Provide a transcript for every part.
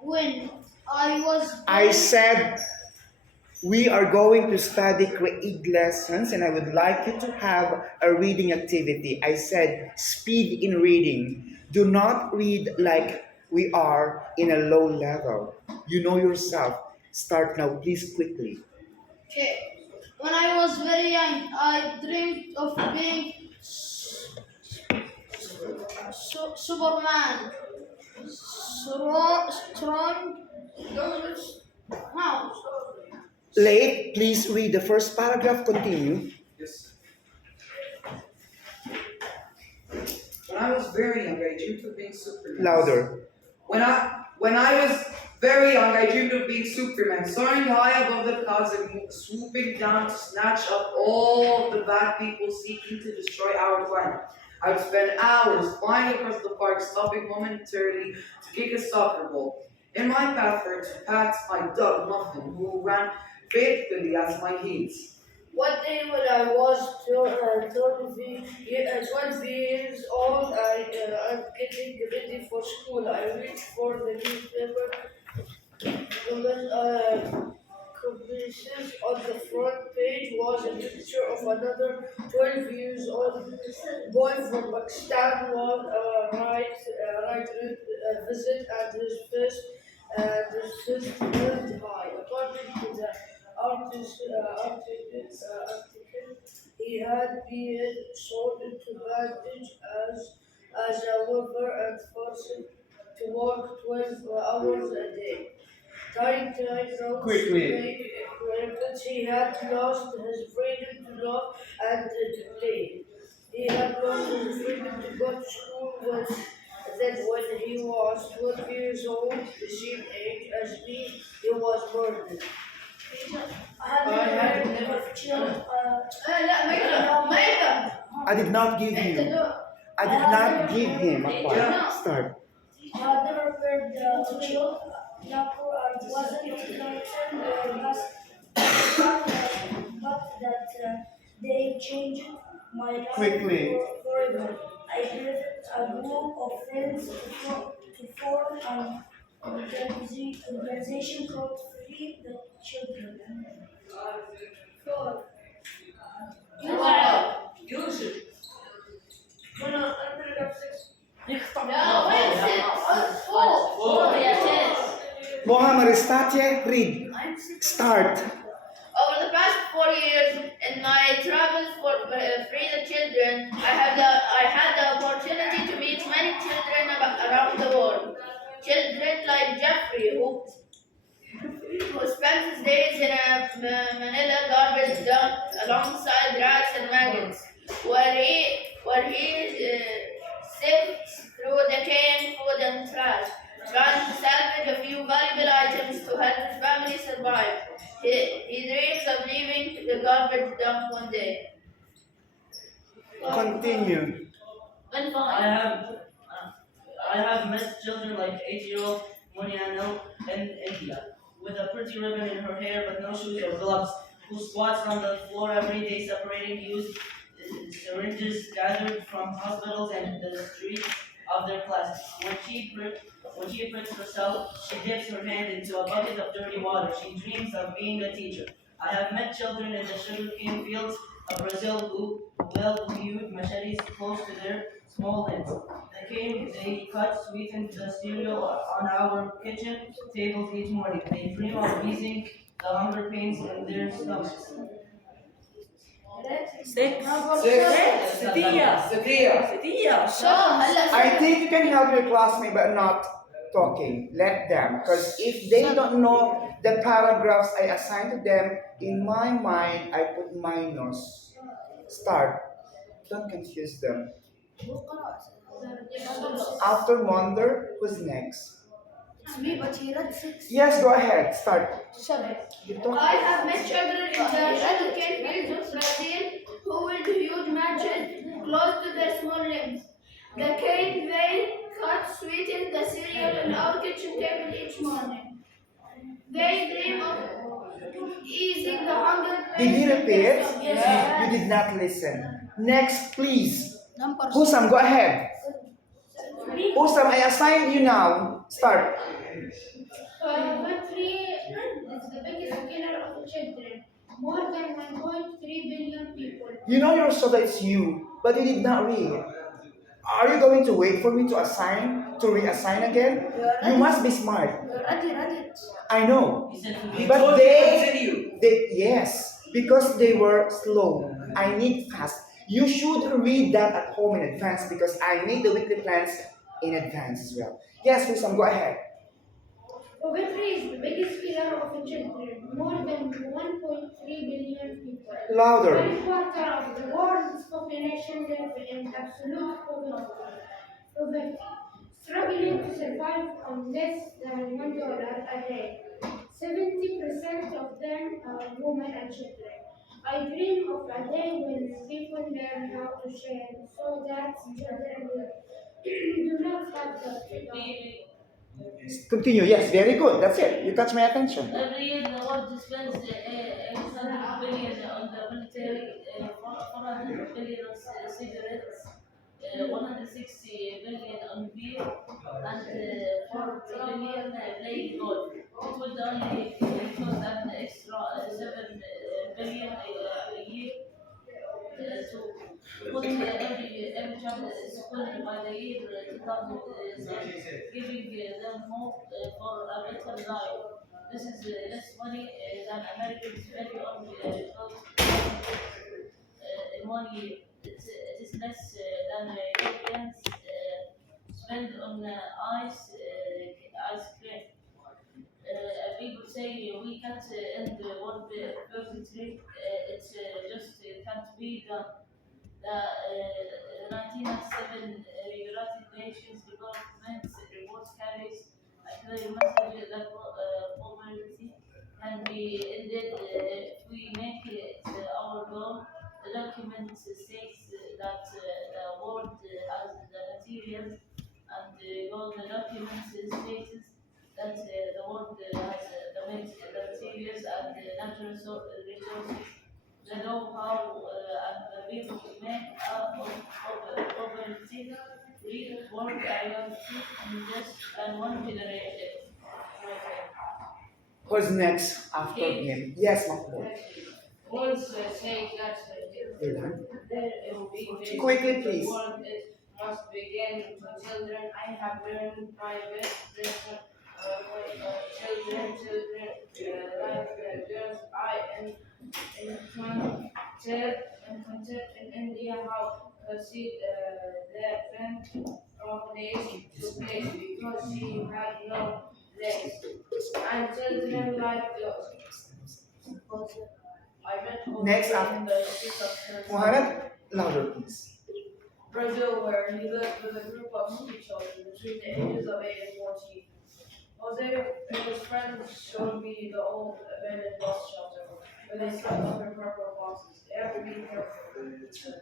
When I was I very said we are going to study create lessons and I would like you to have a reading activity. I said speed in reading. Do not read like we are in a low level. You know yourself. Start now, please, quickly. okay. When I was very young, I dreamed of being Superman, strong. Now, Late, please read the first paragraph. Continue. When I was very young, I dreamed of being Superman. Louder. When I was very young, I dreamed of being Superman, soaring high above the clouds and swooping down to snatch up all the bad people seeking to destroy our planet. I would spend hours flying across the park, stopping momentarily to kick a soccer ball. In my path were two paths my dog Muffin, who ran faithfully at my heels. One day when I was 12 years old, I'm getting ready for school. I reached for the newspaper. The on the front page was a picture of another 12 years old boy from Pakistan on a visit at his first went high. According to the article, he had been sold into bondage as a worker and forced to work 12 hours a day. Tying ropes Quickly. because he had lost his freedom to love and to play. He had lost his freedom to go to school then when he was 12 years old, the same age as me, he was murdered. I had never killed. I did not give him. I did not give him a part. Start. I had never heard the chill, wasn't certain but that they changed my life Quickly. forever. I had a group of friends to form an organization called Free the Children. Four. Wow. Yusuf. Paragraph 6. No, wait, four. Mohammed Statye, read. Start. Over the past 4 years, in my travels for Free the Children, I had the opportunity to meet many children around the world. Children like Jeffrey, who spends his days in a Manila garbage dump alongside rats and maggots, where he sifts through decaying food and trash, trying to salvage a few valuable items to help his family survive. He dreams of leaving the garbage dump one day. Continue. I have met children like 8-year-old Moniano in India, with a pretty ribbon in her hair but no shoes or gloves, who squats on the floor every day separating used syringes gathered from hospitals and the streets of their classes. When she pricks herself, she dips her hand into a bucket of dirty water. She dreams of being a teacher. I have met children in the sugarcane fields of Brazil who well-viewed machetes close to their small limbs. They cut, sweeten the cereal on our kitchen tables each morning. They dream of easing the hunger pains in their stomachs. Six. I think you can help your classmate but not talking. Let them. Because if they don't know the paragraphs I assigned to them, in my mind, I put minus. Start. Don't confuse them. After wonder, who's next? it's me, but he read six. Yes, go ahead. Start. Seven. You talk. I have met children in the sugarcane fields of Brazil who wield huge matches close to their small limbs. The cane they cut sweeten the cereal on our kitchen table each morning. They dream of easing the hunger Did pains he in their repeat? stomachs. You did not listen. Next, please. Number Husam, go ahead. Usam, I assigned you now. Start. Poverty is the biggest killer of children. More than 1.3 billion people. You know your so that's you, but you did not read. Are you going to wait for me to assign, to reassign again? You must be smart. Ready. I know. He said to He me, But told you to continue. yes, because they were slow. I need fast. You should read that at home in advance because I need the weekly plans in advance as well. Yes, Wisam, go ahead. Poverty is the biggest killer of children. More than 1.3 billion people. Louder. One quarter of the world's population live in absolute poverty, struggling to survive on less than $1 a day. 70% of them are women and children. I dream of a day when people learn how to share so that children will do not have to. Continue. Yes, very good. That's it. You catch my attention. every year the world spends 800 billion on the military, 400 billion on cigarettes, 160 billion on beer, and 40 billion playing golf. It would only cost an extra 7 billion a year to put every child in school by the year 2006, giving them hope for a better life. This is less money than Americans spend on 12 in 1 year. It is less than Europeans spend on ice cream. People say we can't end the world perfectly. It just can't be done. The 1997 United Nations Development Report carries a clear message that poverty can be ended if we make it our goal. The document states that the world has the materials, and the document states that the world has the materials and the natural resources, the know-how and the people to make up of poverty real world reality in less than one generation. Who's next after him? Yes, Mahmoud. Words say that Ilan? there will be Quickly, please. the world it must begin with children. I have learned my best lesson children like girls. Encountered in India how proceed their friend from place to place because she had no legs. And children like those. I met Next Jose up. in the streets of Muhammad, louder, please. Brazil, where he lived with a group of street children between the ages of 8 and 14. Jose and his friends showed me the old abandoned bus shelter where they slept under cardboard boxes. They have to be careful, he said,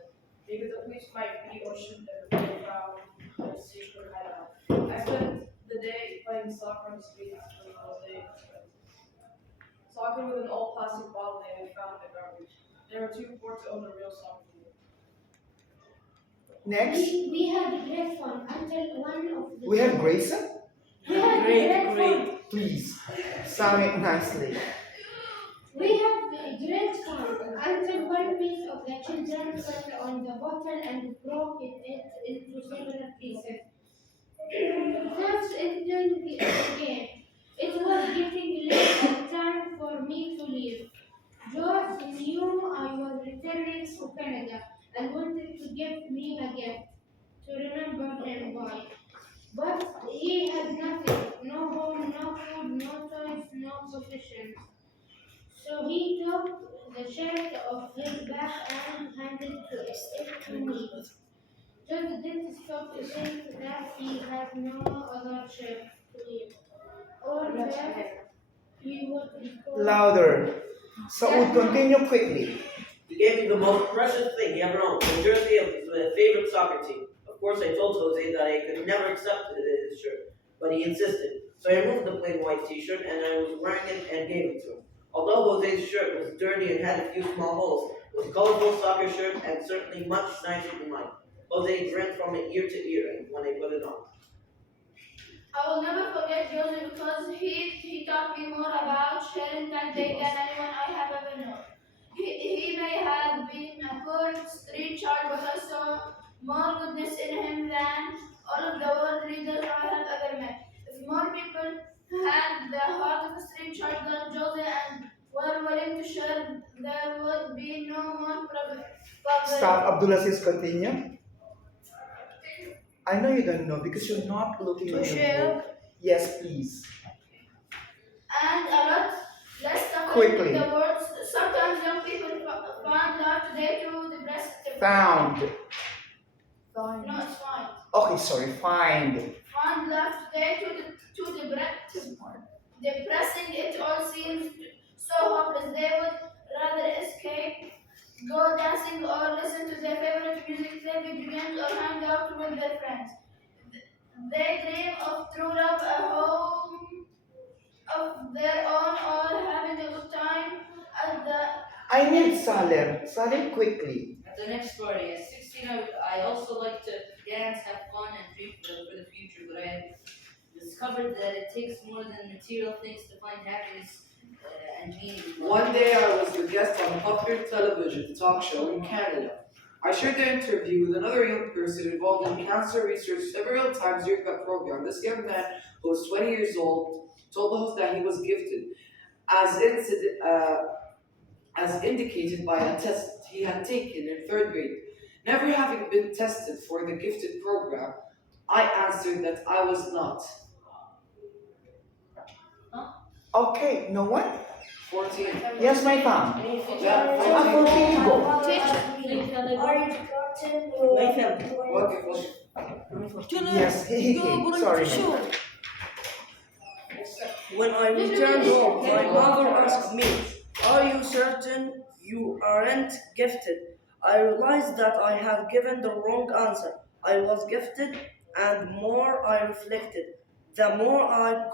because the police might be or shoot them if they found their secret hideout. I spent the day playing soccer on the streets with Jose and his friends. Soccer with an old plastic bottle they had found in the garbage. They were too poor to own a real soccer field. Next, We had great fun until one of the we have Grayson. We had great fun. Please, sum it nicely. We had great fun until one piece of the children fell on the bottle and broke it into several pieces. That's ending the game. It was getting late and time for me to leave. George knew I was returning to Canada and wanted to give me a gift to remember him by. But he had nothing, no home, no food, no toys, no possessions. So he took the shirt off his back and handed it to me. Just didn't stop to think that he had no other shirt to wear, or that he would be called. Louder. So we'll continue quickly. He gave me the most precious thing he ever owned, the jersey of his favorite soccer team. Of course, I told Jose that I could never accept his shirt, but he insisted. So I removed the plain white t-shirt and I was wearing it and gave it to him. Although Jose's shirt was dirty and had a few small holes, it was a colorful soccer shirt and certainly much nicer than mine. Jose grinned from it ear to ear when I put it on. I will never forget Joseph because he taught me more about sharing that day than anyone I have ever known. He may have been a poor street child, but I saw more goodness in him than all of the world leaders I have ever met. If more people had the heart of a street child than Joseph and were willing to share, there would be no more Stop, poverty. Abdulaziz, continue. I know you don't know because you're not looking To at your share. book. Yes, please. And a lot less suffering Quickly. in the world. Sometimes young people find love today to the breast. Found. Fine. No, it's fine. Okay, sorry, find. Find love today to the breast. Depressing, it all seems so hopeless. They would rather escape, go dancing, or listen to their favorite music, play video games, or hang out with their friends. They dream of true love, a home of their own, or having a good time at the I need Salem. Salem, quickly. At the next party, at 16, I also like to dance, have fun, and dream for the future, but I have discovered that it takes more than material things to find happiness and meaning. in life. One day I was the guest on a popular television talk show in Canada. I shared the interview with another young person involved in cancer research several times during that program. This young man, who was 20 years old, told the host that he was gifted, as indicated by a test he had taken in third grade. Never having been tested for the gifted program, I answered that I was not. Okay, no one? 14. Yes, my mom. Yeah, Ah, 14 you go. Are you forgotten? My family. Okay, well, Yes, sorry. When I returned home, my mother asked me, "Are you certain you aren't gifted?" I realized that I had given the wrong answer. I was gifted, and more I reflected, the more I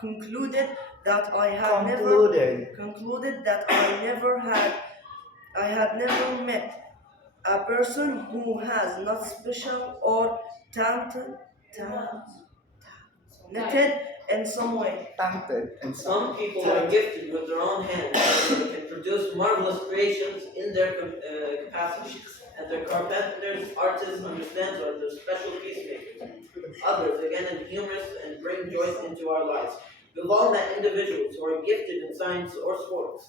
concluded that I had never concluded that I had never met a person who has not special or talented in some way. Talented and Some people are gifted with their own hands and can produce marvelous creations in their capacity. And their carpenters, artists, understands are their special peacemakers. Others, again, are humorous and bring joy into our lives. We've all met individuals who are gifted in science or sports,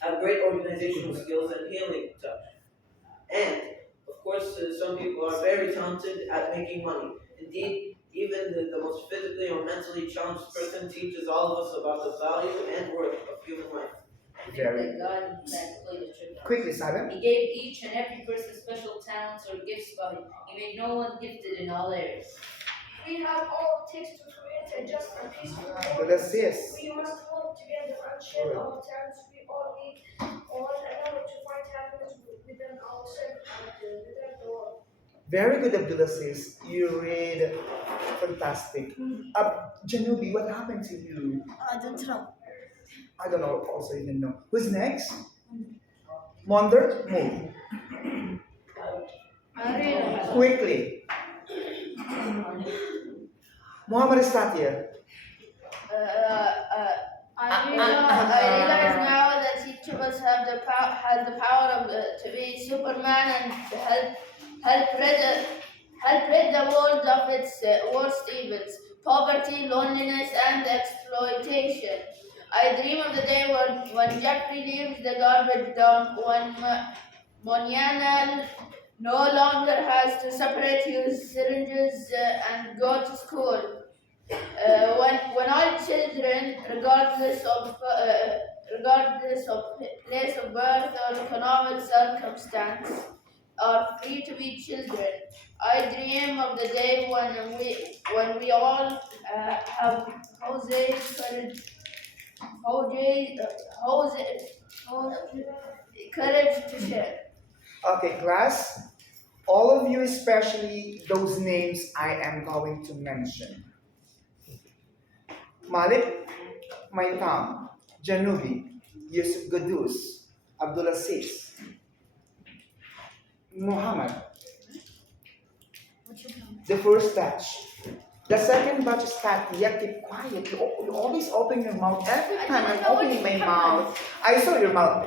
have great organizational skills and healing touch. And, of course, some people are very talented at making money. Indeed, even the most physically or mentally challenged person teaches all of us about the value and worth of human life. I think Very that God played a trick on us. quickly, Salem. He gave each and every person special talents or gifts, but he made no one gifted in all areas. We have all it takes to create a just and peaceful world. Abdulaziz. We must work together and share our talents. We all need one another to find happiness within ourselves and within the world. Very good, Abdulaziz. You read fantastic. Janubi, what happened to you? I don't know. I don't know, also even know. Who's next? Monder, move. Quickly. Muhammad is not here. I realize now that each of us has the power of to be Superman and to help rid the world of its worst evils: poverty, loneliness, and exploitation. I dream of the day when Jeffrey leaves the garbage dump, when Moniana no longer has to separate his syringes and go to school. When all children, regardless of place of birth or economic circumstance, are free to be children. I dream of the day when we all have courage to share. Okay, class. All of you, especially those names I am going to mention. Malik, Maitam, Janubi, Yusuf Gadus, Abdulaziz, Muhammad. The first batch. The second batch is Katia. Keep quiet. You always open your mouth every I time don't I'm know opening what my happened. mouth. I saw your mouth.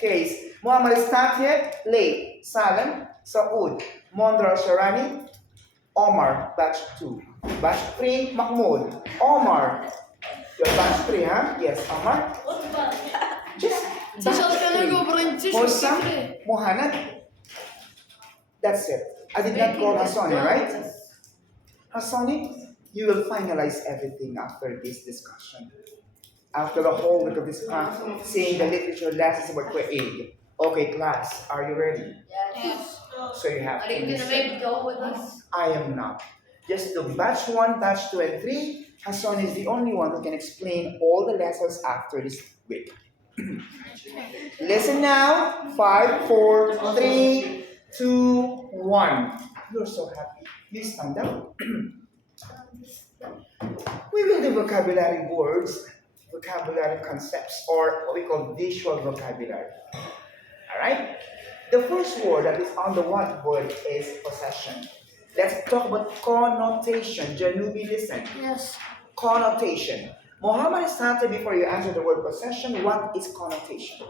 Okay. Muhammad is Katia, Lay, Salam, Saud, Mondra Sharani, Omar, batch 2. Batch 3, Mahmoud. Omar. Your batch 3, huh? Yes, Omar. Just batch 3. Hosam, Muhammad. That's it. I did not call Hassani, right? Hassani, you will finalize everything after this discussion. After the whole week of discussion, seeing the literature lessons about creating. Okay, class, are you ready? Yes. So you have Are to you gonna listen. make go with us? I am not. Just the batch 1, batch 2, and 3, Hassan is the only one who can explain all the lessons after this week. Listen now. 5, 4, 3, 2, 1. You're so happy. You stand up. We will do vocabulary words, vocabulary concepts, or what we call visual vocabulary. Alright? The first word that is on the whiteboard is possession. Let's talk about connotation. Janubi, listen. Yes. Connotation. Mohammed started before you answer the word possession. What is connotation?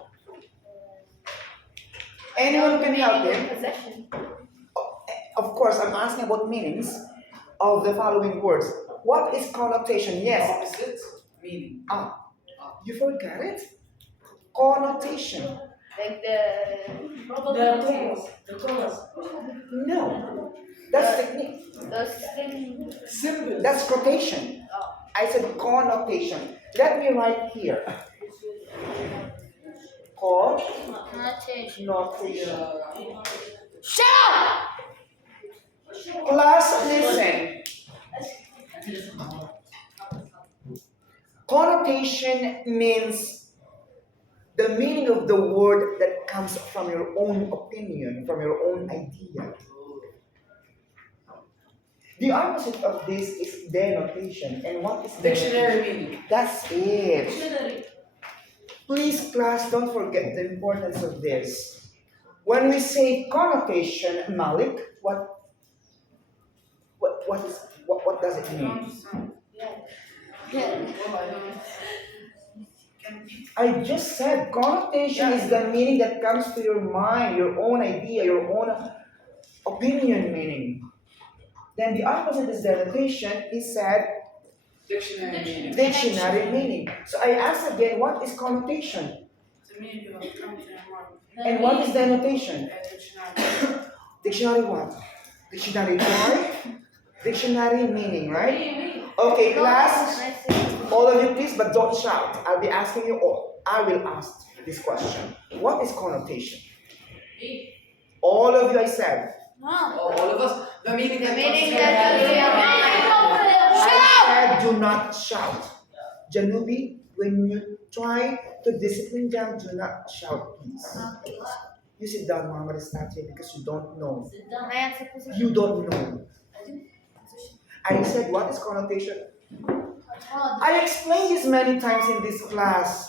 Anyone can help him? Possession. Of course, I'm asking about meanings of the following words. What is connotation? Yes. Opposite meaning. Ah, you forgot it? Connotation. Like the The chorus. No. That's technique. the thing. Simple. That's quotation. I said connotation. Let me write here. Connotation. Class, listen. Connotation means the meaning of the word that comes from your own opinion, from your own idea. The opposite of this is denotation. And what is Dictionary denotation? meaning. That's it. Please, class, don't forget the importance of this. When we say connotation, Malik, what does it mean? I just said connotation is the meaning that comes to your mind, your own idea, your own opinion meaning. Then the opposite is denotation. He said Dictionary meaning. dictionary meaning. So I ask again, what is connotation? The meaning of come to your mind. And what is denotation? Dictionary. Dictionary what? Dictionary joy? Dictionary meaning, right? Okay, class, all of you please, but don't shout. I'll be asking you all. I will ask this question. What is connotation? All of you, I said. All of us. The meaning that comes to meaning your that head. I said do not shout. Janubi, when you try to discipline them, do not shout, please. You sit down, Muhammad is not here because you don't know. You don't know. I said, what is connotation? I explained this many times in this class.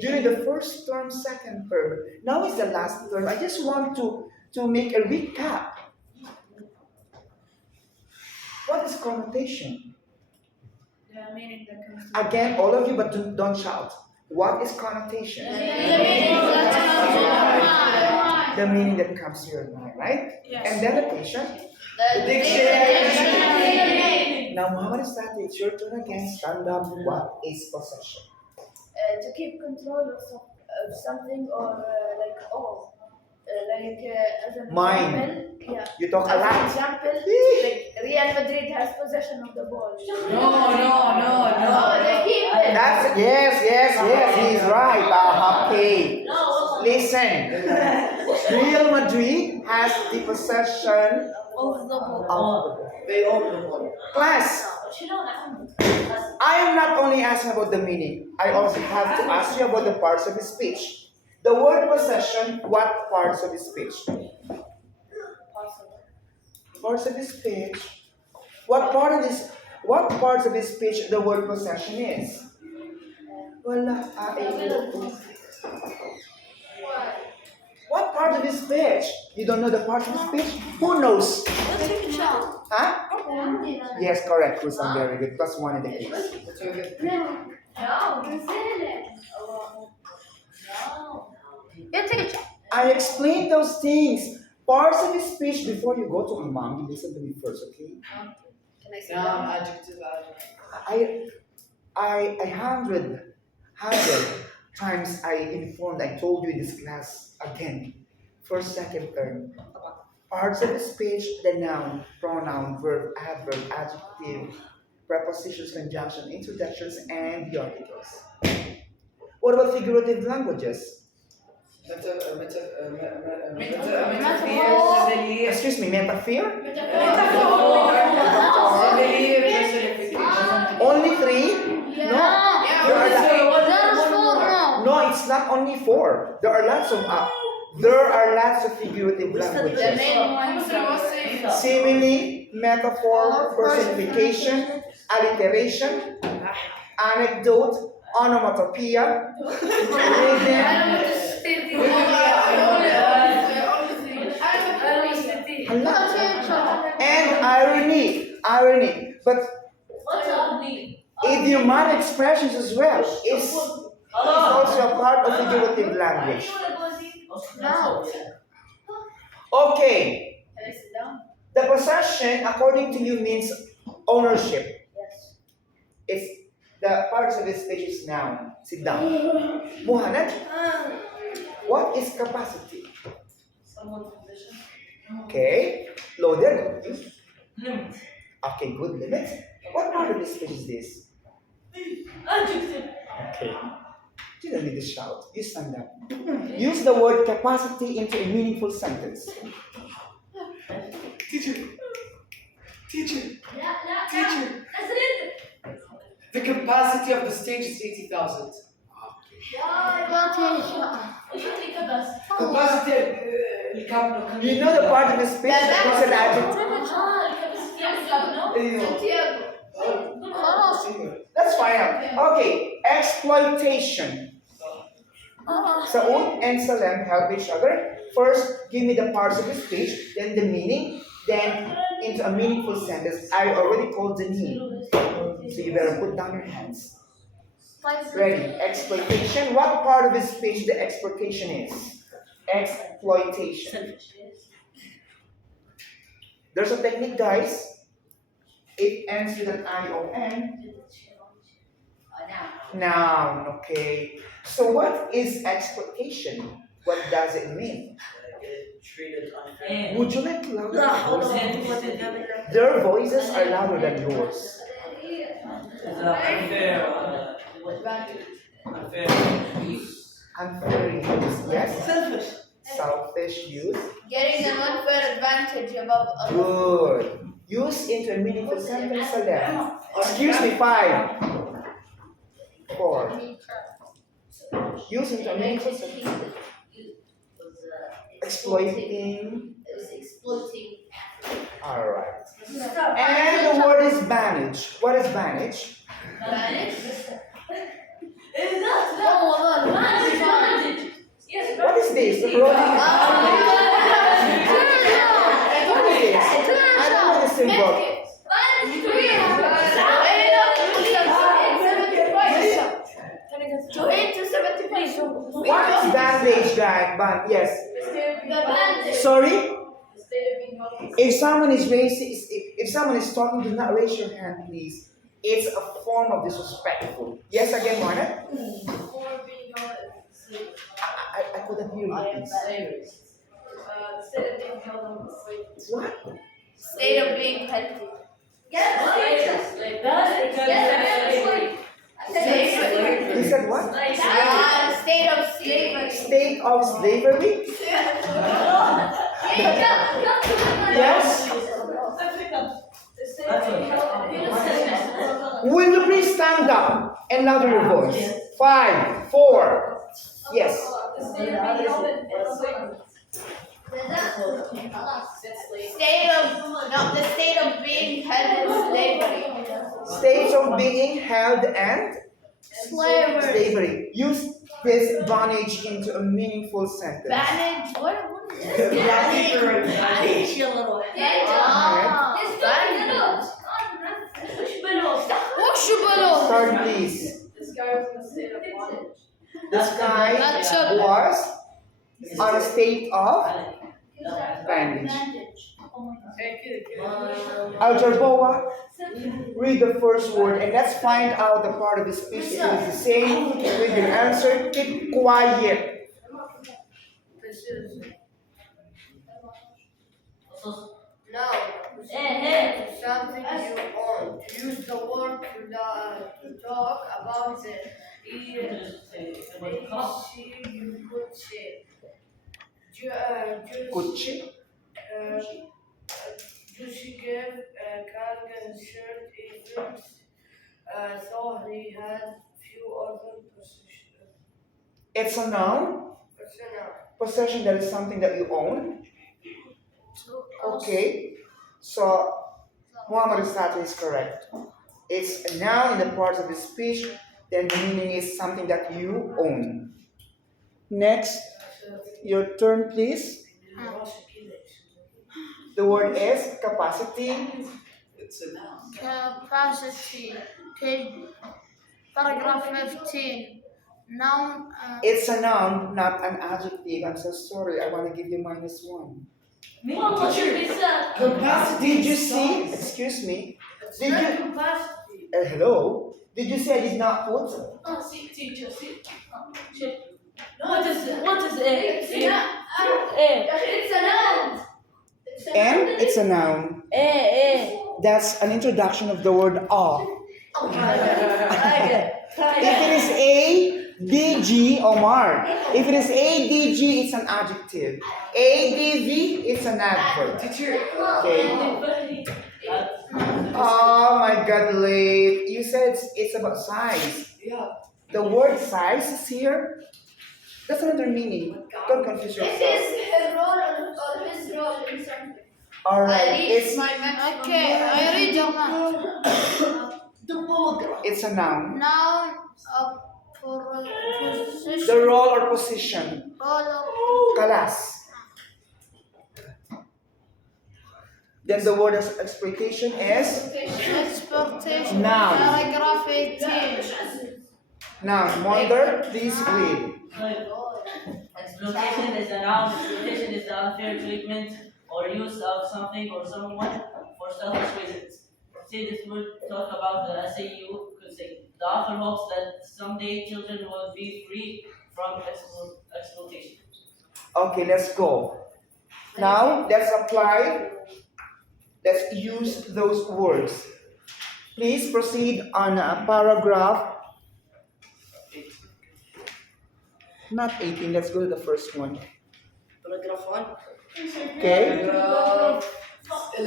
During the first term, second term. Now is the last term. I just want to make a recap. What is connotation? The meaning that comes to Again, all of you, but don't shout. What is connotation? The meaning that comes to your mind, right? Yes. And denotation. The dictionary. Now, Muhammad is that it's your turn again. Stand up. What is possession? to keep control of something or like all. As an Mine. example, yeah. You talk a As an lot. example, like Real Madrid has possession of the ball. Oh, they keep it. That's yes, he's right. Okay. Listen. Real Madrid has the possession Of the ball. of the ball. They own the ball. Class, I am not only asking about the meaning, I also have to ask you about the parts of his speech. The word possession, what parts of his speech? Parts of his speech. What parts of his speech the word possession is? Wala. What part of his speech. You don't know the part of his speech? Who knows? Huh? Yes, correct. Kusam, very good. Plus one in the case. Yeah, take a shot. I explained those things. Parts of his speech before you go to Imam. You listen to me first, okay? Noun, adjective. I hundred times I informed, I told you in this class again, first, second term. Parts of the speech, the noun, pronoun, verb, adverb, adjective, prepositions, conjunction, introductions, and the articles. What about figurative languages? Excuse me, metaphor? Only three? No. There are no, it's not only four. There are lots of figurative languages. Simile, metaphor, personification, alliteration, anecdote, onomatopoeia, and irony. But idiomatic expressions as well is also a part of figurative language. Okay, the possession, according to you, means ownership. It's the parts of this speech is noun. Sit down. Muhammad, what is capacity? Someone's position. Okay, loaded. Limit. Okay, good limit. What part of this speech is this? Adjective. Okay. You don't need to shout. You stand up. Use the word capacity into a meaningful sentence. Teacher. The capacity of the stage is 80,000. Capacity You know the part of the speech that is an adjective? That's fine. Okay, exploitation. Saud and Salem help each other. First, give me the parts of the speech, then the meaning, then into a meaningful sentence. I already called the need. So you better put down your hands. Ready? Exploitation. What part of the speech the exploitation is? Exploitation. There's a technique, guys. It ends with an ION. Noun, okay. So what is exploitation? What does it mean? Treated unfairly. Would you like louder? Their voices are louder than yours. Unfair use. Unfair use, yes. Selfish use. Getting an unfair advantage above others. Good. Use into a meaningful sentence, Salem. Excuse me, 5, 4. Use into a meaningful sentence. Exploiting. It was exploiting. Alright. And the word is manage. What is manage? Manage. What is this? Rolling. What is this? I don't know the symbol. To 75. What is bandage, guy? Yes. Sorry? If someone is if someone is talking, do not raise your hand, please. It's a form of disrespectful. Yes, again, Moana? I couldn't hear you, please. What? State of being healthy. You said what? State of slavery. State of slavery? Yes? Will you please stand up and louder your voice? 5, 4. Yes. State of being held in slavery. States of being held and Slavery. Slavery. Use this bondage into a meaningful sentence. Bandage. What is it? Bandage, you little Ah, bandage. What's your below? Start, please. This guy was in a state of bondage. This guy That's a- was on a state of bondage. Aljarboa, read the first word and let's find out the part of the speech if it is the same. Read your answer. Keep quiet. No. Something you own. Use the word to talk about the you could say. Kuchi. Juicy gave Cardigan shirt even though he had few other possessions. It's a noun. Possession, that is something that you own. Okay. So Muhammad Sati is correct. It's a noun in the parts of the speech, then the meaning is something that you own. Next, your turn, please. The word is capacity. It's a noun. Capacity. Paragraph 15. Noun. It's a noun, not an adjective. I'm so sorry. I want to give you -1. Did you see? Excuse me. Did you? Capacity. Hello. Did you say I did not put? Teacher, see. What is it? It's a noun. And it's a noun. That's an introduction of the word of. If it is a DG, Omar. If it is a DG, it's an adjective. ADV, it's an adverb. Teacher. Okay. Oh my God, Leif. You said it's about size. Yeah. The word size is here. That's another meaning. Don't confuse It yourself. is his role or his role in something. Alright, it's Okay, I read your mouth. it's a noun. Noun for position. The role or position. Kalas. Then the word of exploitation is Exportation. Noun. Paragraph 18. noun. Wonder, please read. Exploitation is a noun. Exploitation is the unfair treatment or use of something or someone for selfish reasons. Say this would talk about the SAU could say the author hopes that someday children will be free from exploitation. Okay, let's go. Now, let's apply. Let's use those words. Please proceed on paragraph. Not 18, let's go to the first one. Paragraph 1. Okay?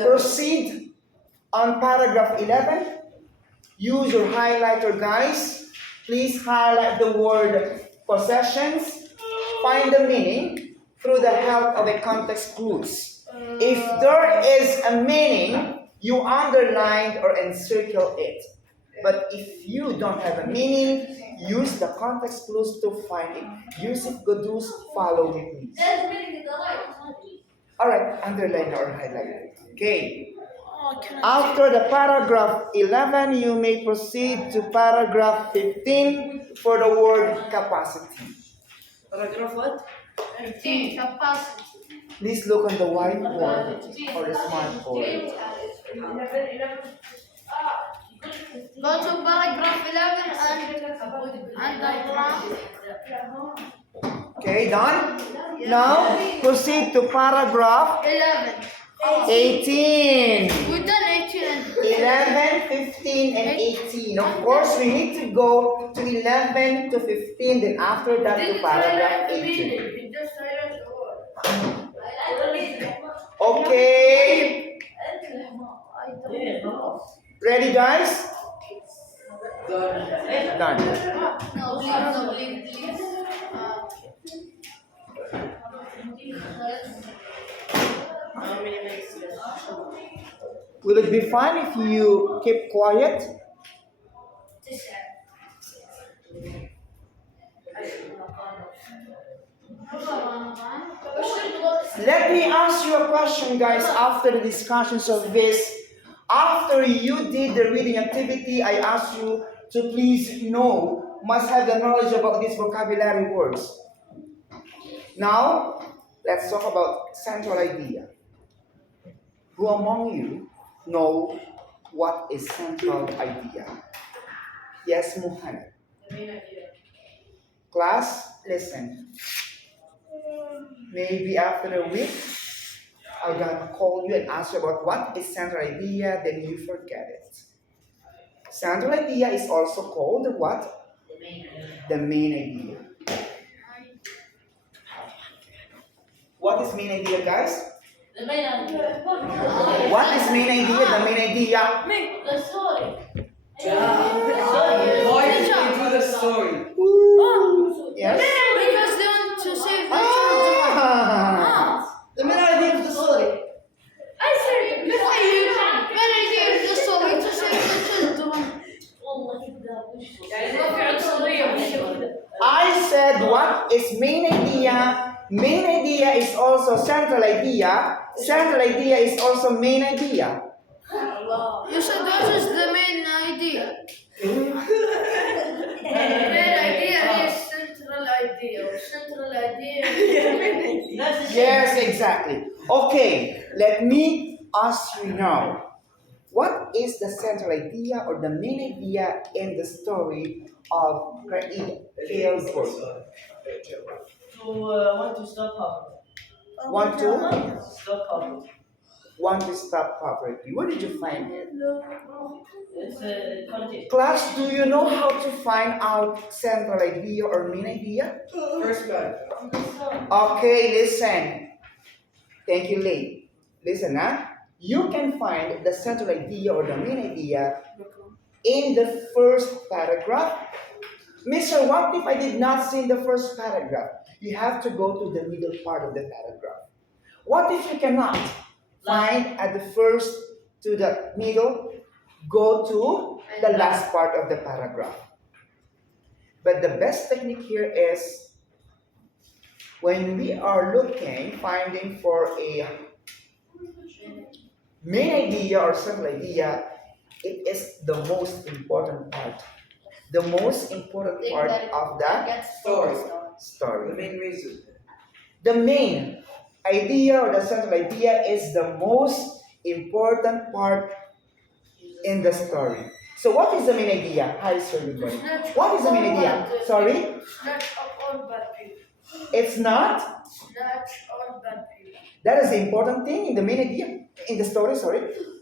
Proceed on paragraph 11. Use your highlighter, guys. Please highlight the word possessions. Find the meaning through the help of a context clues. If there is a meaning, you underline or encircle it. But if you don't have a meaning, use the context clues to find it. Yusuf Godus, follow me, please. Alright, underline or highlight. Okay. After the paragraph 11, you may proceed to paragraph 15 for the word capacity. Paragraph what? 18. Capacity. Please look on the whiteboard or the smartboard. Go to paragraph 11 and underline. Okay, done? Now, proceed to paragraph 11. 18. We've done 18. 11, 15, and 18. Of course, we need to go to 11 to 15, then after that to paragraph 18. Okay. Ready, guys? Done. No, please. How many minutes left? Will it be fine if you keep quiet? Let me ask you a question, guys, after the discussions of this. After you did the reading activity, I asked you to please know, must have the knowledge about these vocabulary words. Now, let's talk about central idea. Who among you know what is central idea? Yes, Muhammad. The main idea. Class, listen. Maybe after a week, I'm gonna call you and ask you about what is central idea, then you forget it. Central idea is also called what? The main idea. The main idea. What is main idea, guys? The main idea. What is main idea? The main idea. The story. Why did they do the story? Yes? Because they want to save the children. Ah, the main idea of the story. I said, when I hear the story to save the children. والله كذاب وش يعني ما في عنصرية بالشيء كذا. I said what is main idea? Main idea is also central idea. Central idea is also main idea. You said what is the main idea? main idea is central idea. Central idea. Yes, exactly. Okay, let me ask you now. What is the central idea or the main idea in the story of Creed Failed Book? To want to stop poverty. Want to? Stop poverty. Want to stop poverty. Where did you find it? It's a connotation. Class, do you know how to find out central idea or main idea? First bad. Okay, listen. Thank you, Lee. Listen, huh? You can find the central idea or the main idea in the first paragraph. Mister, what if I did not see the first paragraph? You have to go to the middle part of the paragraph. What if you cannot find at the first to the middle? Go to the last part of the paragraph. But the best technique here is when we are looking, finding for a main idea or central idea, it is the most important part. The most important part of the Story. story. The main reason. The main idea or the central idea is the most important part in the story. So what is the main idea? Hi, sir, good morning. What is the main idea? Sorry? Snatch up all bad people. It's not? Snatch all bad people. That is the important thing in the main idea, in the story, sorry.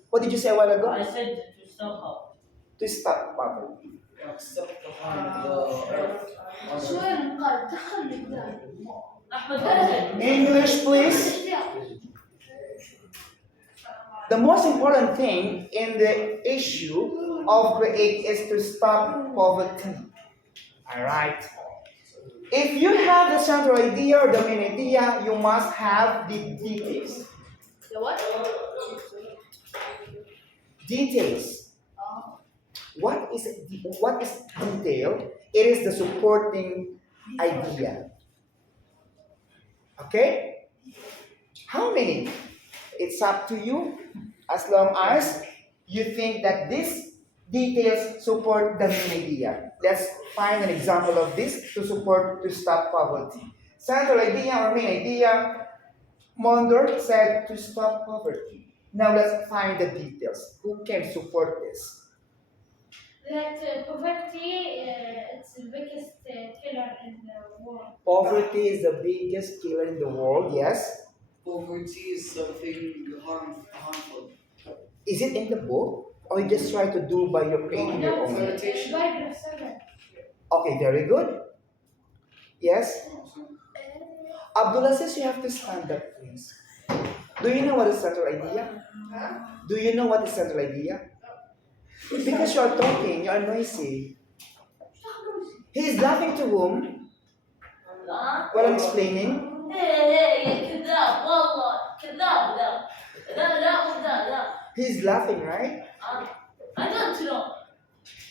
What did you say a while ago? I said to stop poverty. To stop poverty. Except behind the شو المقال دخل قدام. أحمد what English, please. The most important thing in the issue of create is to stop poverty. Alright. If you have the central idea or the main idea, you must have the details. The what? Details. What is detail? It is the supporting idea. Okay? How many? It's up to you. As long as you think that these details support the main idea. Let's find an example of this to support to stop poverty. Central idea or main idea, Mondor said to stop poverty. Now let's find the details. Who can support this? That poverty, it's the biggest killer in the world. Poverty is the biggest killer in the world, yes. Poverty is something harmful. Is it in the book? Or you just try to do by your creating your No, own? it's Bible 7. Okay, very good. Yes? Abdullah says you have to stand up, please. Do you know what is central idea? Do you know what is central idea? Because you are talking, you are noisy. He is laughing to whom? While I'm explaining. كذاب والله كذاب لا لا He is laughing, right? I don't know.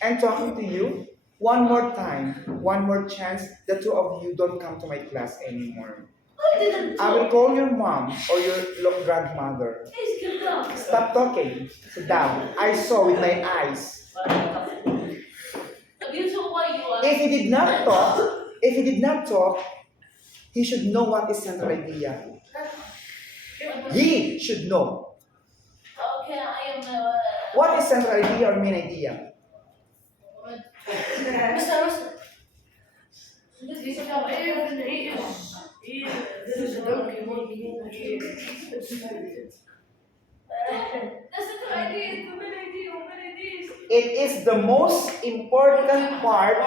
And talking to you. One more time, one more chance, the two of you don't come to my class anymore. I will call your mom or your grandmother. Stop talking. Sit down. I saw with my eyes. If he did not talk, he should know what is central idea. He should know. Okay, I am. What is central idea or main idea? Mr. There is a donkey monkey here. That's the idea, the main idea, main ideas. It is the most important part in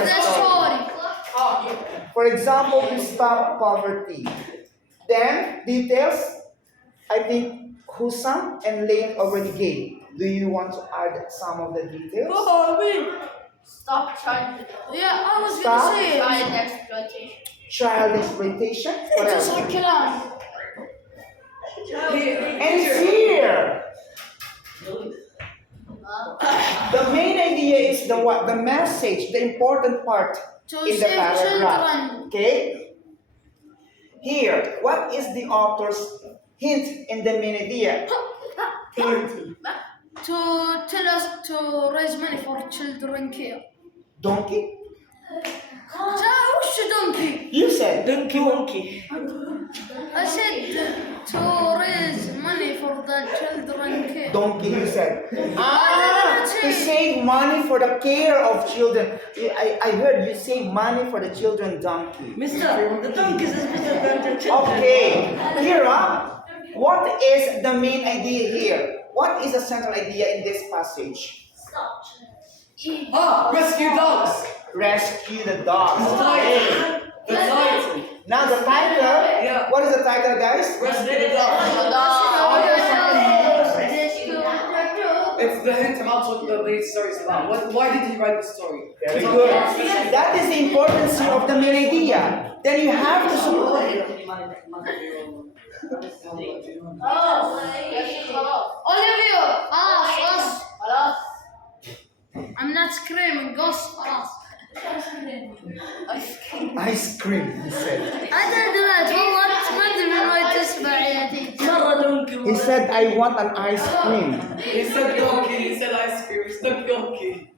the story. For example, to stop poverty. Then, details, I think Husam and Lane already gave. Do you want to add some of the details? Stop child. Yeah, I was Stop. gonna say. Child exploitation. Child exploitation. What Just else? like Kalam. And here, the main idea is the what? The message, the important part To in the save paragraph. children. Okay? Here, what is the author's hint in the main idea? To tell us to raise money for children care. Donkey? What's a donkey? You said. Donkey. I said to raise money for the children care. Donkey, you said. Ah, To save money for the care of children. I heard you save money for the children donkey. Mister, the donkeys is better than the children. Okay, Kira, what is the main idea here? What is the central idea in this passage? Rescue dogs. Rescue the dogs. The Okay. title. Now the title. Yeah. What is the title, guys? Rescue the dogs. It's the hint about what the lead story is about. Why did he write the story? Very good. That is the importance of the main idea. Then you have to support. All of you, خلاص. I'm not screaming, ghost خلاص. Ice cream, he said. أنا دلوقتي والله ما أدري من وين تسمع يا تيجي. He said, I want an ice cream. He said donkey. He said ice cream. He said donkey.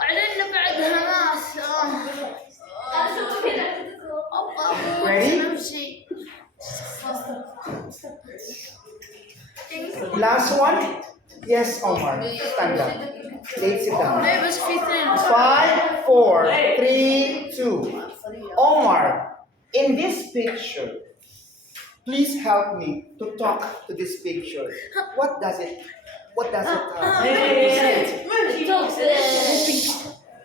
علينا بعدها ناس. Ready? نفسي. Last one? Yes, Omar. Stand up. Let's sit down. لا بس في اثنين. 5, 4, 3, 2. Omar, in this picture, please help me to talk to this picture. What does it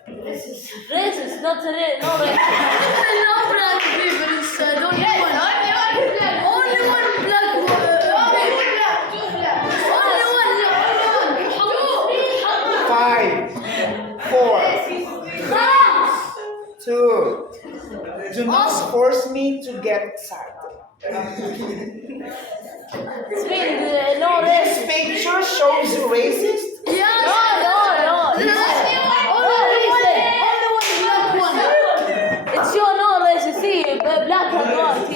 Racist, not racist. No racist. No black people inside. Only one. Only one black Five, 4, 2. Do not force me to get excited. It's mean no This racist. picture shows racist. Yes. No. Only one black one. It's your no racist. See, black and white.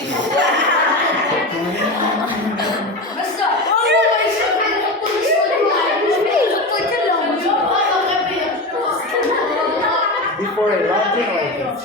Before a launching like this.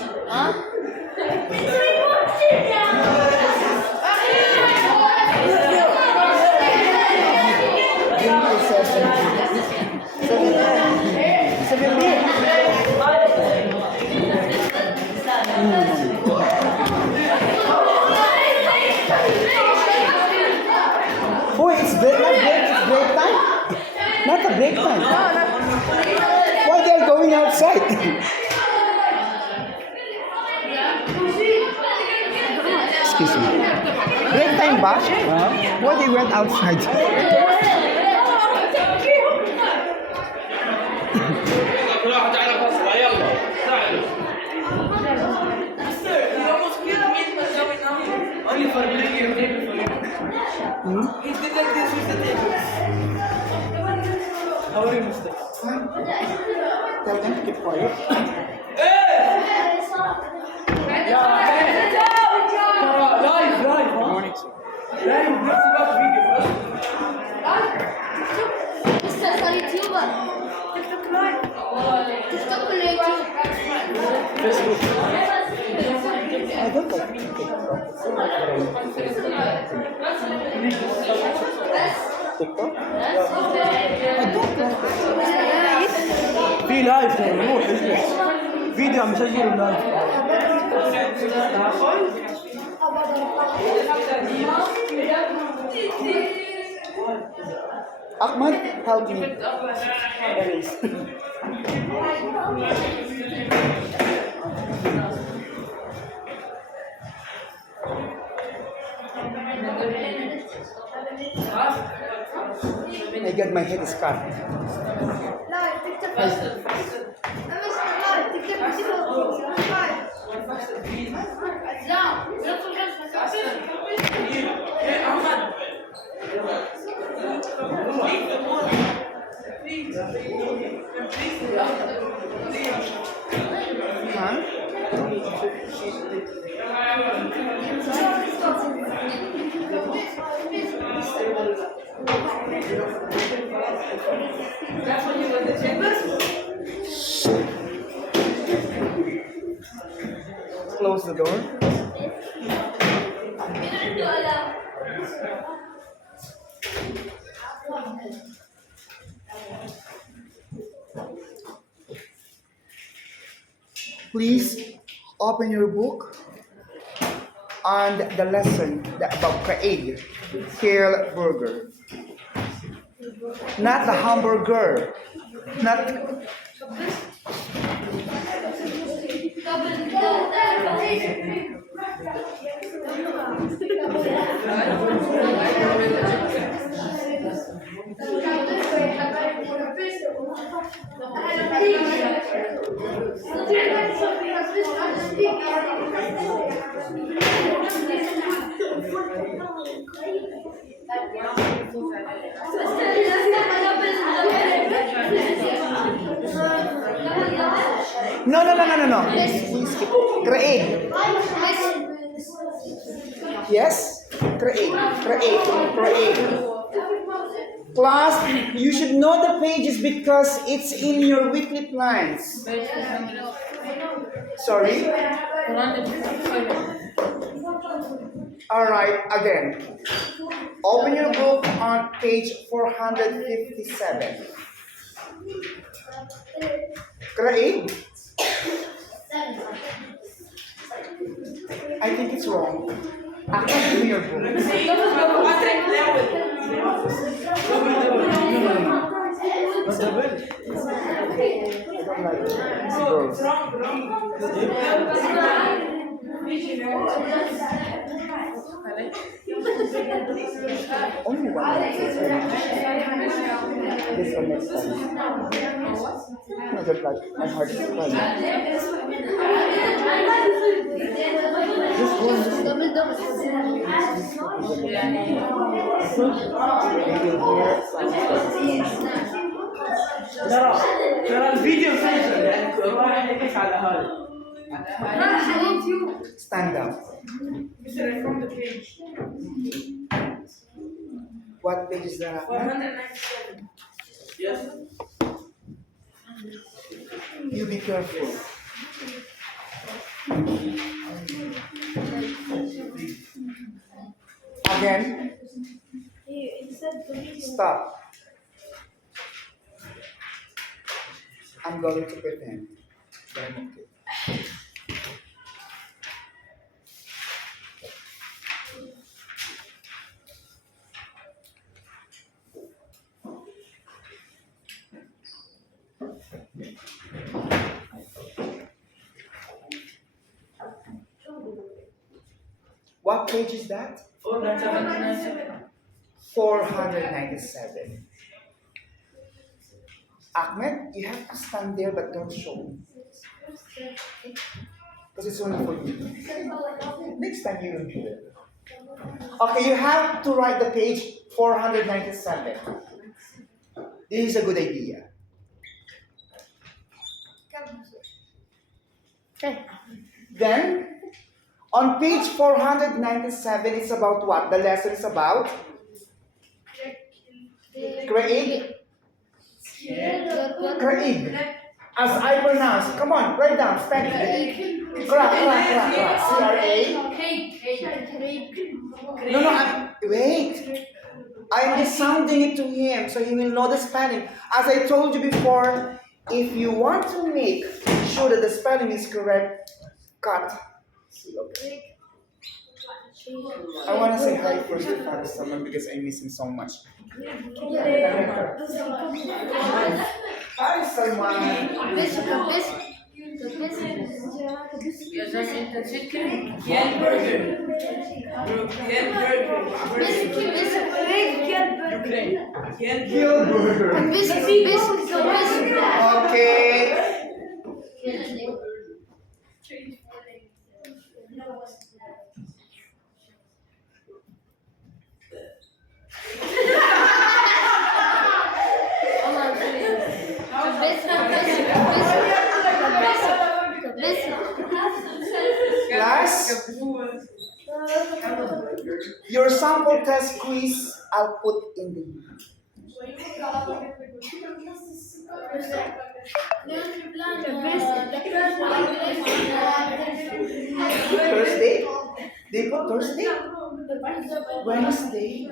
Oh, it's break time? Not a break time. Why they're going outside? Excuse me. Break time ba? Why they went outside? Only for bringing your paper for you. He did like this with the table. How are you, mister? Tell them to keep quiet. Hey! لسه صار يوتيوبر. تيك توك ولا يوتيوب؟ I don't like TikTok. في لايف ترى روح اجلس فيديو عم مسجل لايف Ahmad, help me. Erase. My God, my head is cut. لا تكتب بس لا تكتب Huh? Close the door. Please open your book and the lesson about Craig Kale Burger. Not the hamburger. Not No. Please skip. Craig. Yes? Craig. Class, you should know the pages because it's in your weekly plans. Sorry? Alright, again. Open your book on page 457. Craig? I think it's wrong. According to your book. Only one. This one next time. No, just like my heart is fine. Just one. ترى الفيديو مسجل يعني راح نحكي على هذا Stand up. What page is that? 197. Yes. You be careful. Again. Stop. I'm going to pretend that I'm okay. What page is that? 497. Ahmed, you have to stand there but don't show. Because it's only for you. Next time you will be there. Okay, you have to write the page 497. This is a good idea. Okay. Then, on page 497, it's about what? The lesson is about create. Create. As I pronounce. Come on, write down. Spell it. C-R-A. No, wait. I'm just sounding it to him so he will know the spelling. As I told you before, if you want to make sure that the spelling is correct, cut. I want to say hi first to Father Salman because I miss him so much. Hi Salman. Okay. Class, your sample test quiz I'll put in the Thursday. They put Thursday? Wednesday?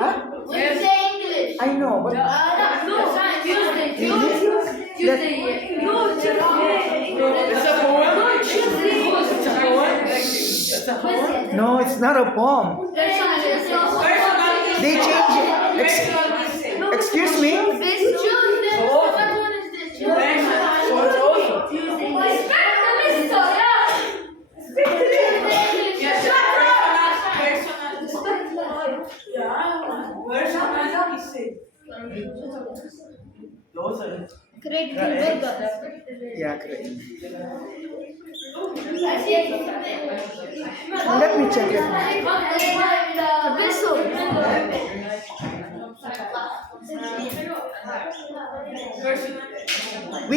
Huh? I know, but no, it's not a poem. They change it. Excuse me? Yeah, correct. Let me check it.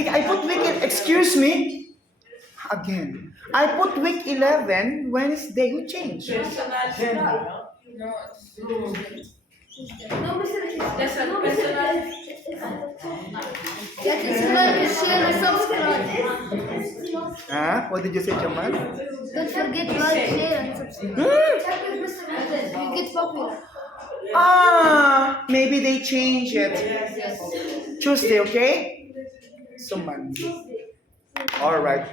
I put week, excuse me, again. I put week 11, Wednesday, you change. Huh? What did you say, Jamal? Don't forget like, share, and subscribe. You get popular. Ah, maybe they change it. Tuesday, okay? So Monday. All right.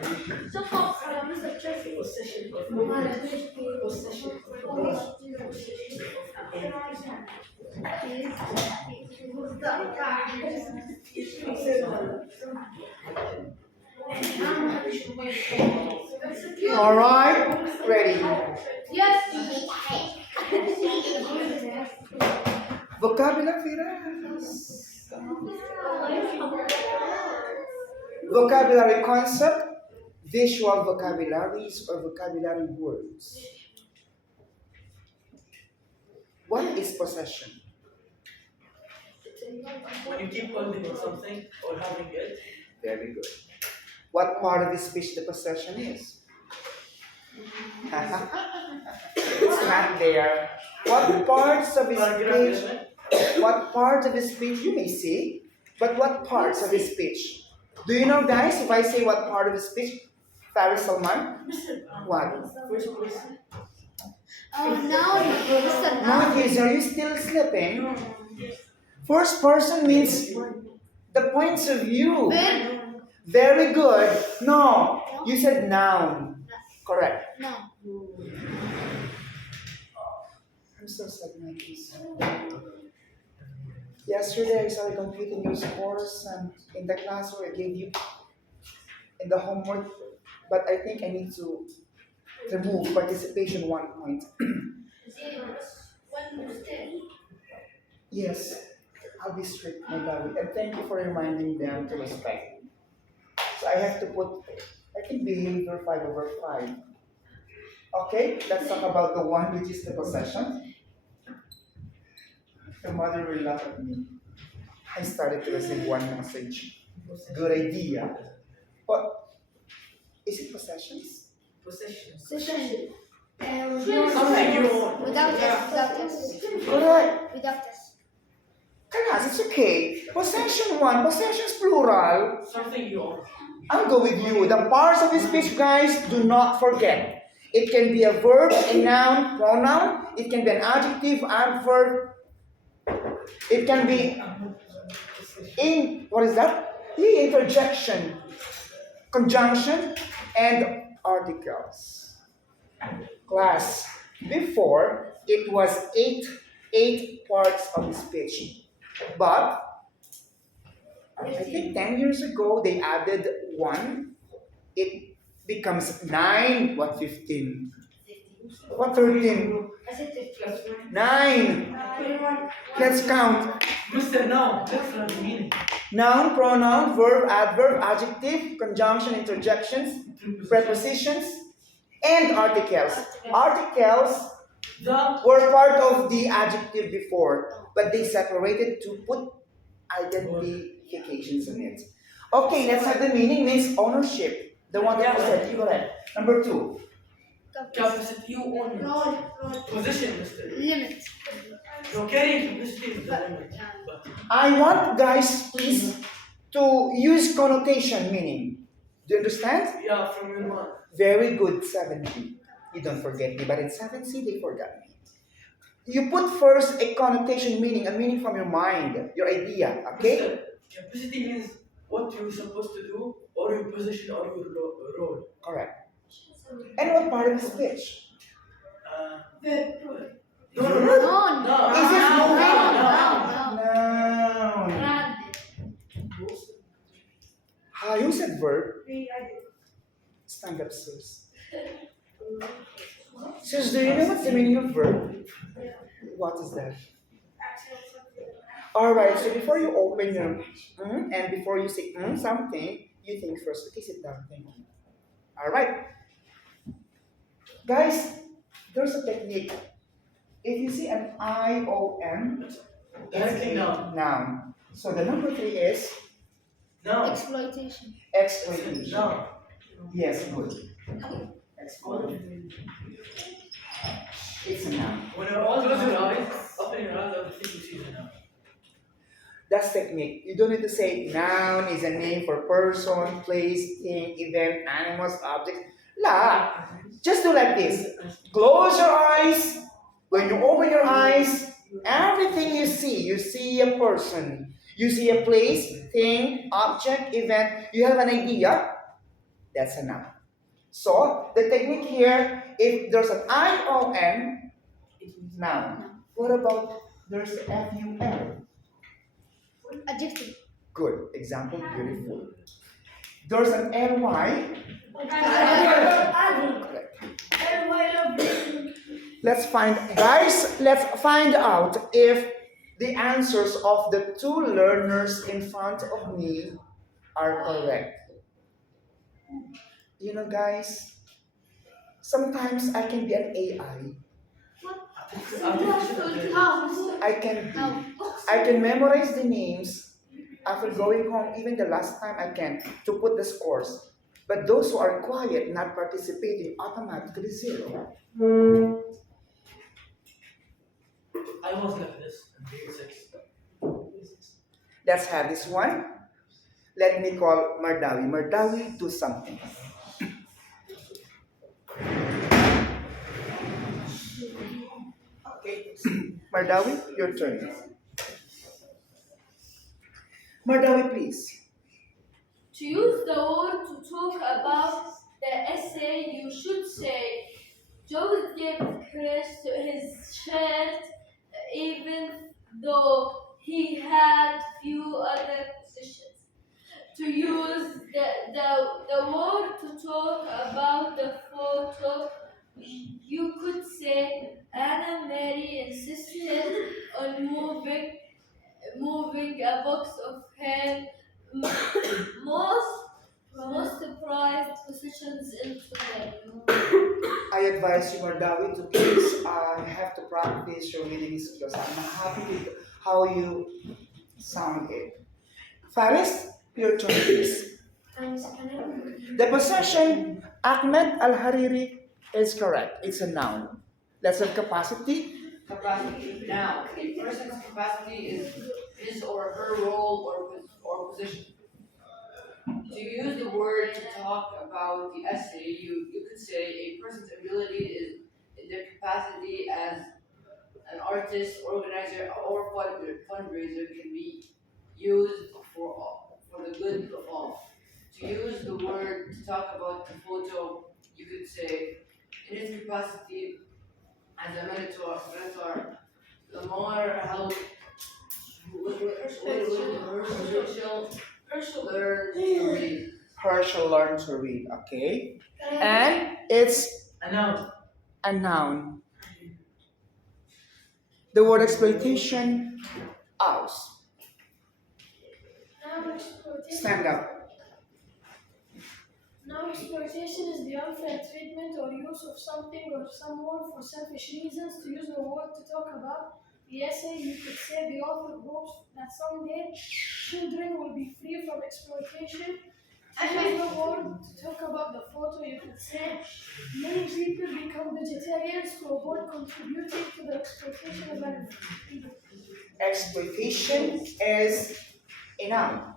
All right. Ready. Yes. Vocabulary. Vocabulary concept, visual vocabularies or vocabulary words. What is possession? When you keep holding on something or having it. Very good. What part of the speech the possession is? It's not there. What parts of his speech? What part of his speech you may see, but what parts of his speech? Do you know, guys? If I say what part of his speech, Faris Salman, what? Nowadays, are you still sleeping? First person means the points of view. Very good. No, you said noun. Correct. No. I'm so sad, my kids. Yesterday I started completing your scores and in the class where I gave you in the homework, but I think I need to remove participation 1 point. Yes, I'll be strict, my darling, and thank you for reminding them to respect. So I have to put, I think behavior 5/5. Okay, let's talk about the one which is the possession. The mother will laugh at me. I started to receive one message. Good idea. But Is it possessions? Possessions. Possession. Something you own. Without us. Without us. Correct. Without us. Kalas, it's okay. Possession one, possessions plural. Something you own. I'll go with you. The parts of the speech, guys, do not forget. It can be a verb, a noun, pronoun. It can be an adjective, adverb. It can be what is that? The interjection, conjunction, and articles. Class, before it was eight parts of the speech. But I think 10 years ago they added one. It becomes 9, what 15? What 13? I said 50. 9. Let's count. Mister, no. That's not the meaning. Noun, pronoun, verb, adverb, adjective, conjunction, interjections, prepositions, and articles. Articles The were part of the adjective before, but they separated to put identifications in it. Okay, let's have the meaning. Means ownership. The one that you said. You go ahead. Number 2. capacity you own. Role. Position, mister. Limit. No, carrying capacity is the limit. But I want guys, please, to use connotation meaning. Do you understand? yeah, from your mind. Very good, 70. You don't forget me, but in 7C, they forgot me. You put first a connotation meaning, a meaning from your mind, your idea, okay? Mister, capacity means what you're supposed to do, or your position, or your role. Correct. And what part of the speech? No, no, no. Noun. No. Is it Noun. noun? Noun. Noun. You said verb. Stand up, sis. Sis, do you know what's the meaning of verb? What is that? Alright, so before you open your and before you say something, you think first. Okay, sit down. Thank you. Alright. Guys, there's a technique. If you see an ION, it's Directly a noun. noun. So the number 3 is No. Exploitation. exploitation. No. Yes, good. Exploitation. It's a noun. When you close your eyes, open your eyes, everything you see is enough. That's technique. You don't need to say noun is a name for person, place, thing, event, animals, objects. La. Just do like this. Close your eyes. When you open your eyes, everything you see a person, you see a place, thing, object, event, you have an idea, that's a noun. So, the technique here, if there's an ION, it's noun. What about there's FUN? Adjective. Good. Example, beautiful. There's an LY. Let's find out if the answers of the 2 learners in front of me are correct. You know, guys, sometimes I can be an AI. I can memorize the names after going home, even the last time I can, to put the scores. But those who are quiet, not participating, automatically 0. I was like this in grade 6. Let's have this one. Let me call Mardawi. Mardawi, do something. Okay. Mardawi, your turn. Mardawi, please. To use the word to talk about the essay, you should say, Joe gave credit to his shirt even though he had few other positions. To use the word to talk about the photo, you could say, Anna Mary insisted on moving a box of her most prized possessions into them. I advise you, Mardawi, to please have to practice your reading skills. I'm happy with how you sound it. Faris, your turn, please. The possession, Ahmed Al-Hariri, is correct. It's a noun. Let's have capacity. Capacity. Now, a person's capacity is his or her role or position. To use the word to talk about the essay, you could say a person's ability is their capacity as an artist, organizer, or fundraiser can be used for the good of all. To use the word to talk about the photo, you could say in his capacity as a mentor, Lamar helped Herschel learn to read. Herschel learned to read, okay? And it's A noun. a noun. The word exploitation, aus. Stand up. Now, exploitation is the unfair treatment or use of something or someone for selfish reasons. To use the word to talk about the essay, you could say the author hopes that someday children will be free from exploitation. To use the word to talk about the photo, you could say many people become vegetarians to avoid contributing to the exploitation of animals. Exploitation is a noun.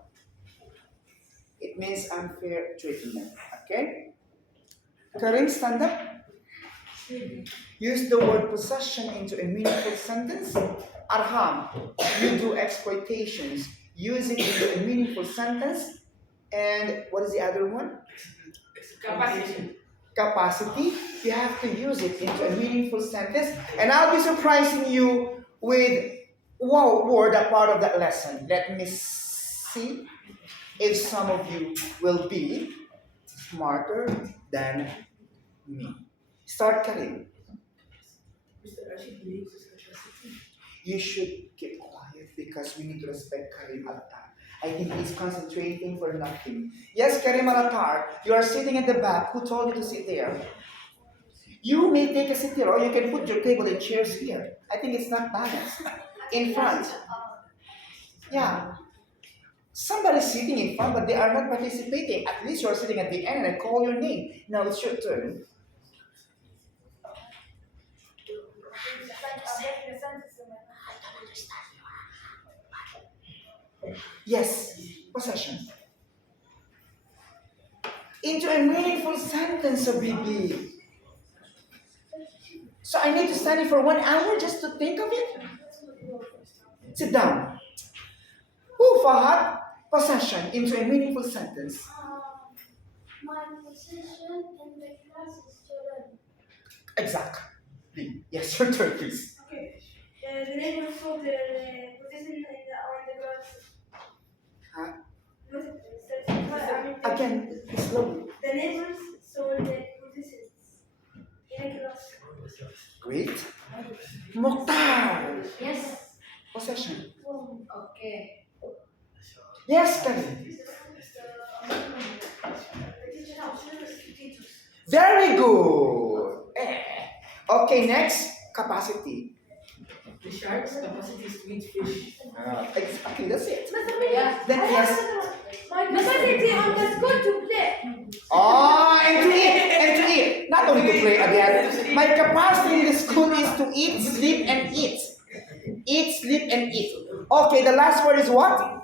It means unfair treatment, okay? Karim, stand up. Use the word possession into a meaningful sentence. Arham, you do exploitations. Use it into a meaningful sentence. And what is the other one? Capacity. Capacity. You have to use it into a meaningful sentence. And I'll be surprising you with one word, a part of that lesson. Let me see if some of you will be smarter than me. Start, Karim. Mr. Rashid believes his capacity. You should keep quiet because we need to respect Karim Alatar. I think he's concentrating for nothing. Yes, Karim Alatar, you are sitting at the back. Who told you to sit there? You may take a seat here, or you can put your table and chairs here. I think it's not balanced. In front. Yeah. Somebody's sitting in front, but they are not participating. At least you are sitting at the end and I call your name. Now it's your turn. Yes, possession. Into a meaningful sentence, BB. So I need to study for 1 hour just to think of it? Sit down. Who, Fahad? Possession into a meaningful sentence. My position in the class is to learn. Exactly. Yes, your turn, please. Okay. The neighbors saw the position on the girls. Huh? The Again, slowly. neighbors saw the positions in a class. Great. Mukhtar. Yes. Possession. Okay. Yes, Kevin. Very good. Okay, next, capacity. The shark's capacity is to eat fish. Okay, that's it. Yeah. Then yes. My capacity on the school to play. Oh, and to eat. Not only to play again. My capacity in the school is to eat, sleep, and eat. Eat, sleep, and eat. Okay, the last word is what?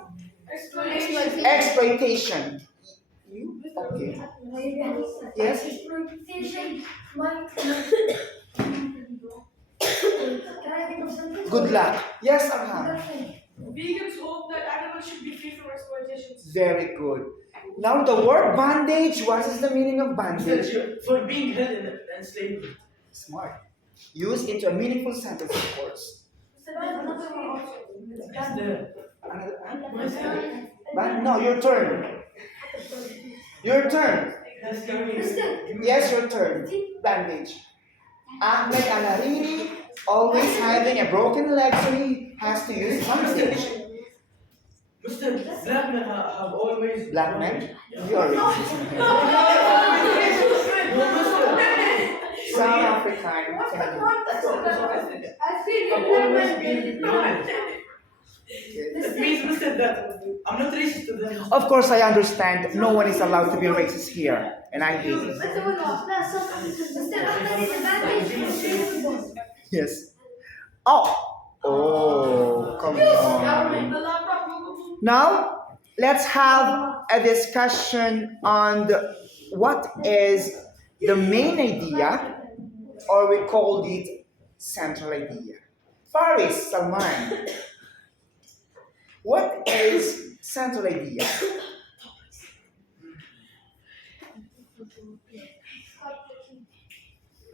Exploitation. You? Okay. Yes? Exploitation. Can I think of something? Good luck. Yes, Arhan. Vegans hope that animals should be free from exploitation. Very good. Now the word bandage, what is the meaning of bandage? For being held in slavery. Smart. Use into a meaningful sentence, of course. That's the But no, your turn. Your turn. that's coming. Yes, your turn. Bandage. Ahmed Al-Hariri always having a broken leg, so he has to use bandage. Mr. Black men have always. Black men? Yeah. You are racist. No, Mr. South African. I think Have always been women. That means Mr. that. I'm not racist to them. Of course, I understand. No one is allowed to be racist here, and I hate it. Yes. Oh, come on. Now, let's have a discussion on what is the main idea, or we call it central idea. Faris Salman, what is central idea?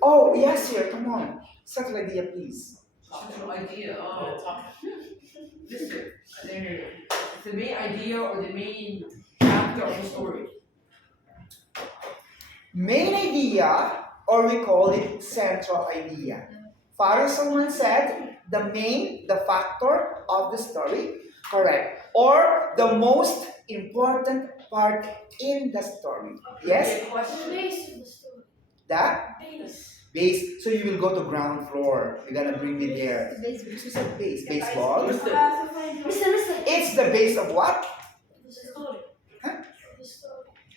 Oh, yes, here, come on. Central idea, please. Central idea. Listen, it's the main idea or the main character of the story. Main idea, or we call it central idea. Faris Salman said the factor of the story, correct, or the most important part in the story. Yes? That? Base. So you will go to ground floor. You're gonna bring me there. Who said base? Baseball? It's the base of what? Huh?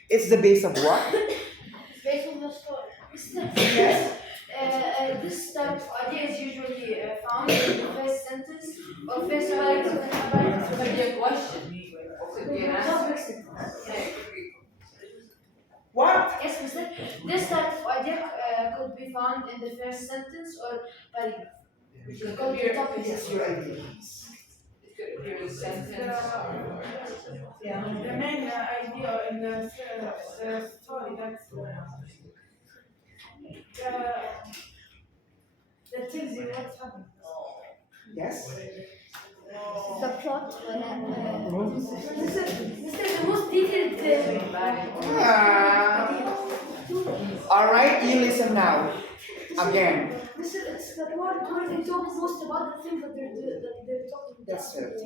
It's the base of what? Based on the story. Yes. This type of idea is usually found in the first sentence or first paragraph. Could be a question. Or could be an answer. What? Yes, Mister. This type of idea could be found in the first sentence or paragraph. It could be a Yes, your idea. It could be a sentence. The main idea in the story that tells you what's happening. Yes. The plot. This is the most detailed. All right, you listen now. Again. This is it's the part where they talk most about the thing that they're talking about. That's it.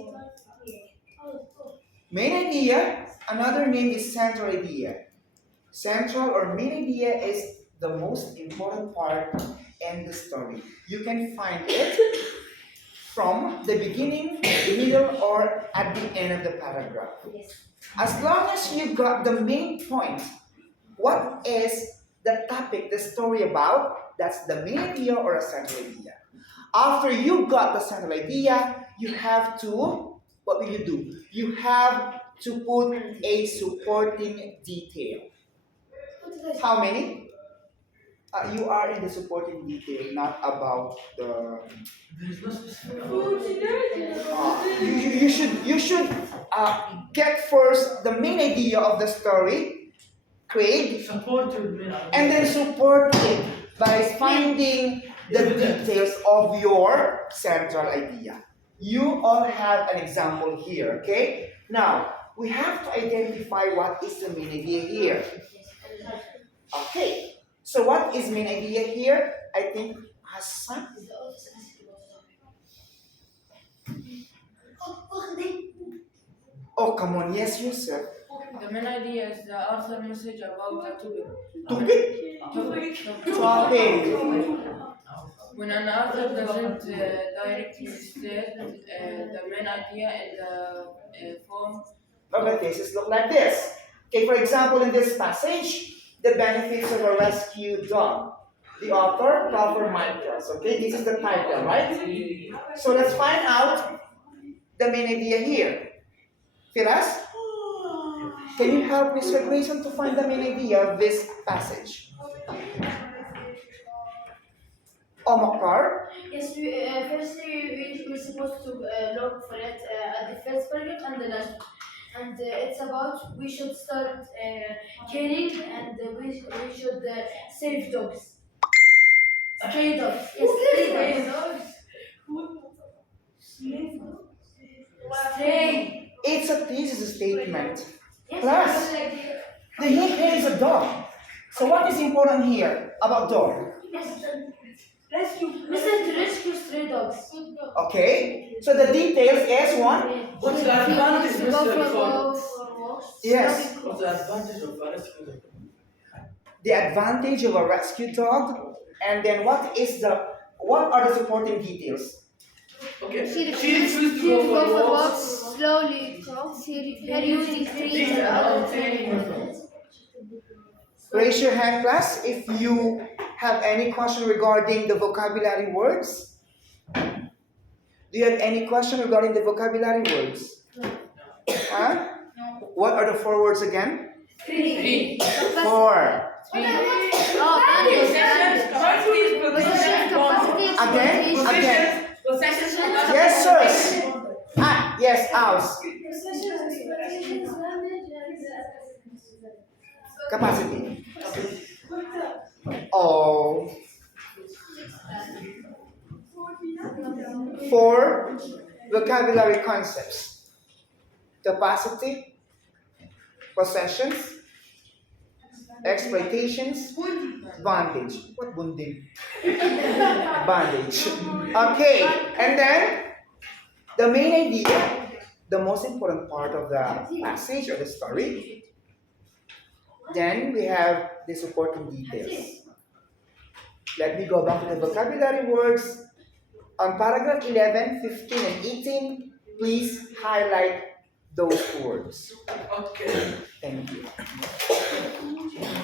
Main idea, another name is central idea. Central or main idea is the most important part in the story. You can find it from the beginning, the middle, or at the end of the paragraph. As long as you got the main point, what is the topic, the story about, that's the main idea or a central idea. After you got the central idea, you have to, what will you do? You have to put a supporting detail. How many? You are in the supporting detail, not about the. There's no specific. You should get first the main idea of the story, Craig, Support your main idea. and then support it by finding the details of your central idea. You all have an example here, okay? Now, we have to identify what is the main idea here. Okay, so what is main idea here? I think Hassan. Oh, come on, yes, Yusuf. The main idea is the author message about a Topic? topic. When an author doesn't directly state the main idea in the form. Okay, cases look like this. Okay, for example, in this passage, the benefits of a rescue dog. The author, Crawford Michaels. Okay, this is the title, right? So let's find out the main idea here. Firas, can you help Mr. Grayson to find the main idea of this passage? Omar, Yes, firstly we're supposed to look for it at the first paragraph and the last one. And it's about we should start caring and we should save dogs. Stray dogs. Yes, stray dogs. Stray. it's a thesis statement. Yes, Plus, the here is a dog. So what is important here about dog? Rescue. Listen to rescue stray dogs. Okay, so the details is one. What's the advantage, To go Mr. for Ford? walks. Yes, What's the advantage of a rescue dog? the advantage of a rescue dog, and then what are the supporting details? Okay, She she refused to go for walks. slowly talk, her using trees or other things. Raise your hand, class, if you have any question regarding the vocabulary words. Do you have any question regarding the vocabulary words? Huh? What are the four words again? Three. Four. Again. Yes, sirs. Yes, ours. Capacity. Oh. Four vocabulary concepts: capacity, possessions, exploitations, bondage. What bondage? Bondage. Okay, and then the main idea, the most important part of the passage or the story. Then we have the supporting details. Let me go back to the vocabulary words. On paragraph 11, 15, and 18, please highlight those words. Okay. Thank you.